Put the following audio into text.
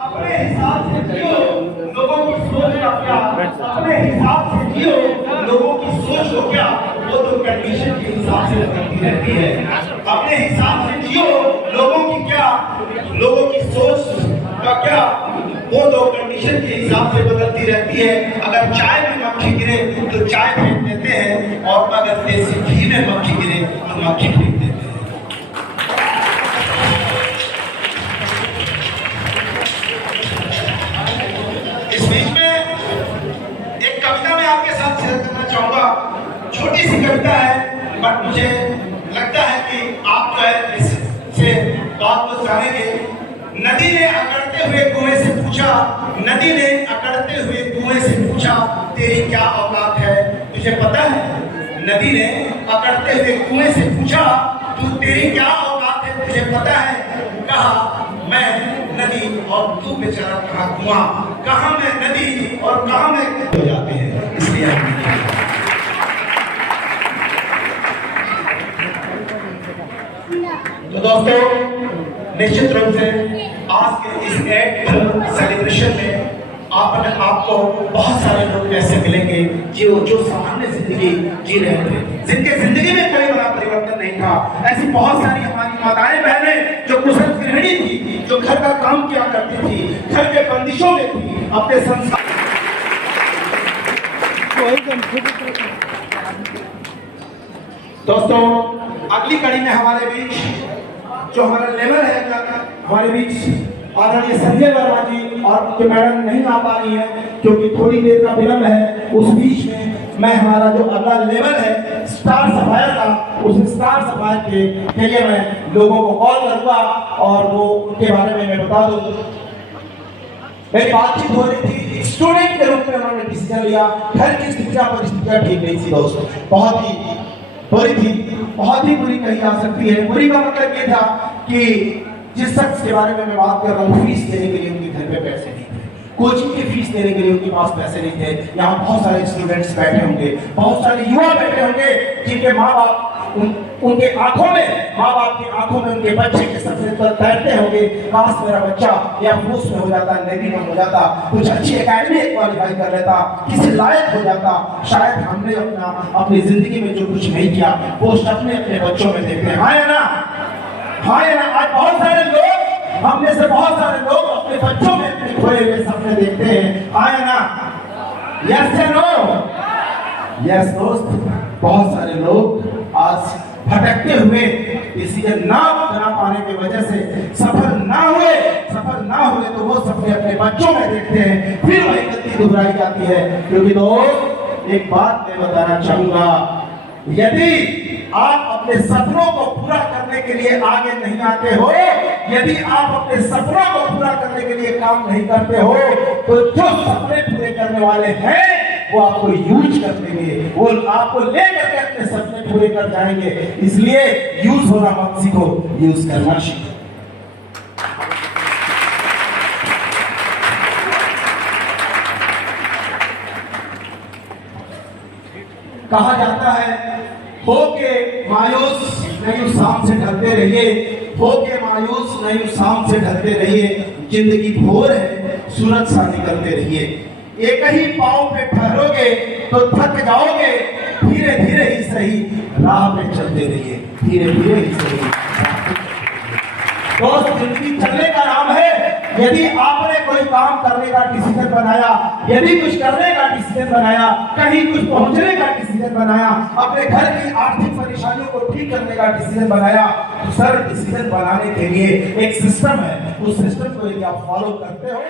अपने हिसाब से जियो, लोगों की सोच का क्या, अपने हिसाब से जियो, लोगों की सोच को क्या, वो तो कंडीशन के हिसाब से बदलती रहती है। अपने हिसाब से जियो, लोगों की क्या, लोगों की सोच का क्या, वो तो कंडीशन के हिसाब से बदलती रहती है। अगर चाय में मक्खी गिरे तो चाय फेंक देते हैं, और अगर देसी घी में मक्खी गिरे तो मक्खी फेंक देते हैं। इस बीच में एक कविता मैं आपके साथ शेयर करना चाहूंगा। छोटी सी कविता है, बट मुझे लगता है कि आप जो है इससे बात को जानेंगे। नदी ने अकड़ते हुए कुएं से पूछा, नदी ने अकड़ते हुए कुएं से पूछा, तेरी क्या औकात है, तुझे पता है? नदी ने अकड़ते हुए कुएं से पूछा, तू तेरी क्या औकात है, तुझे पता है? कहा मैं नदी और तू बेचारा कहाँ कुआं, कहाँ मैं नदी और कहाँ मैं हो जाते हैं। इसलिए तो दोस्तों, निश्चित रूप से आज के इस सेलिब्रेशन में आपको बहुत सारे लोग ऐसे मिलेंगे जो सामान्य जिंदगी जी रहे थे, जिनके जिंदगी में कोई बड़ा परिवर्तन नहीं था। ऐसी बहुत सारी हमारी माताएं बहनें जो कुशल गृहिणी थी, जो घर का काम किया करती थी, घर के बंदिशों में थी, अपने संसार। दोस्तों, अगली कड़ी में हमारे बीच जो हमारा लेवल है, हमारे बीच आदरणीय संजय वर्मा जी और उनके मैडम नहीं आ पा रही है क्योंकि थोड़ी देर का विलंब है। उस बीच में मैं हमारा जो अगला लेवल है स्टार सफायर का, उस स्टार सफायर के लिए मैं लोगों को कॉल करूंगा और वो उनके बारे में मैं बता दूं। मेरी बातचीत हो रही थी, स्टूडेंट के रूप में उन्होंने डिसीजन लिया। घर की शिक्षा परिस्थितियां ठीक नहीं थी दोस्तों, बहुत ही बुरी थी, बहुत ही बुरी कही जा सकती है। बुरी का मतलब ये था कि जिस शख्स के बारे में मैं बात कर रहा हूँ, फीस देने के लिए उनके घर पे पैसे नहीं थे, कोचिंग की फीस देने के लिए उनके पास पैसे नहीं थे। यहाँ बहुत सारे स्टूडेंट्स बैठे होंगे, बहुत सारे युवा बैठे होंगे जिनके माँ बाप उनके आंखों में, माँ बाप की आंखों में उनके बच्चे के सबसे तैरते होंगे, काश मेरा बच्चा या फूस में हो जाता, नेवी में हो जाता, कुछ अच्छी एकेडमी क्वालिफाई कर लेता, किसी लायक हो जाता। शायद हमने अपनी जिंदगी में जो कुछ नहीं किया वो सपने अपने बच्चों में देखते हैं। हाँ या ना? हाँ या ना? आज बहुत सारे लोग, हम में से बहुत सारे लोग अपने बच्चों में अपने खोए हुए सपने देखते हैं। हाँ या ना? यस या नो? यस दोस्त, बहुत सारे लोग आज भटकते हुए डिसीजन ना बना पाने की वजह से सफल ना हुए तो वो सपने अपने बच्चों में देखते हैं, फिर वही गलती दोहराई जाती है। क्योंकि दोस्त, एक बात मैं बताना चाहूंगा, यदि आप अपने सपनों को पूरा करने के लिए आगे नहीं आते हो, यदि आप अपने सपनों को पूरा करने के लिए काम नहीं करते हो, तो जो सपने पूरे करने वाले हैं वो आपको यूज कर देंगे, वो आपको लेकर के अपने सपने पूरे कर जाएंगे। इसलिए यूज होना मत सीखो, यूज करना सीखो। कहा जाता है, हो के मायूस नहीं शाम से ढलते रहिए, हो के मायूस नहीं शाम से ढलते रहिए, जिंदगी भोर है सूरज सा निकलते रहिए। एक ही पांव पे ठहरोगे तो थक जाओगे, धीरे धीरे ही सही राह पे चलते रहिए, धीरे धीरे ही सही। दोस्त, जिंदगी चलने का नाम है। यदि आपने कोई काम करने का डिसीजन बनाया, यदि कुछ करने का डिसीजन बनाया, कहीं कुछ पहुंचने का डिसीजन बनाया, अपने घर की आर्थिक परेशानियों को ठीक करने का डिसीजन बनाया, तो सर डिसीजन बनाने के लिए एक सिस्टम है। उस सिस्टम को यदि आप फॉलो करते हो